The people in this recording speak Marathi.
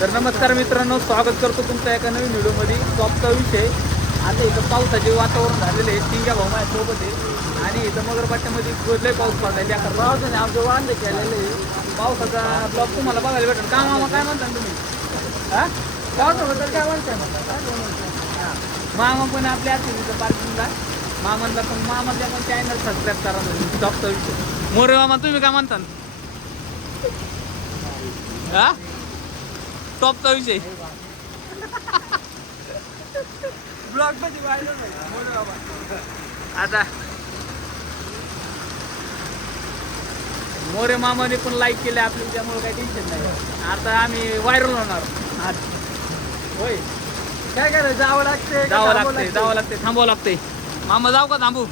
तर नमस्कार मित्रांनो, स्वागत करतो तुमच्या एका नवीन व्हिडिओमध्ये. टॉपचा विषय आता इथं पावसाचे वातावरण झालेले आहे. टिंग्या भाऊ माझ्यासोबत आहे आणि इथं मगरपाट्यामध्ये लय पाऊस पडलाय. त्या पावसाने आमचं वांदे केलेले आहे. पावसाचा ब्लॉग तुम्हाला बघायला भेटेल का मामा? काय म्हणता तुम्ही? हा, पावसाबद्दल काय म्हणता? हां, मामा पण आपल्या तिथं पार्किंगला मामांना पण मामाच्या पण चॅनल सबस्क्राईब करा. म्हणजे टॉपचा विषय मोरे मामा, तुम्ही काय म्हणता? हा, टॉपचा विषय ब्लॉग मध्ये आता मोरे मामाने पण लाईक केले आपले, त्यामुळे काही टेन्शन नाही. आता आम्ही व्हायरल होणार आज. होय, काय करायचं? जावं लागते, थांबावं लागते. थांबावं लागते. मामा जाऊ का? थांबू.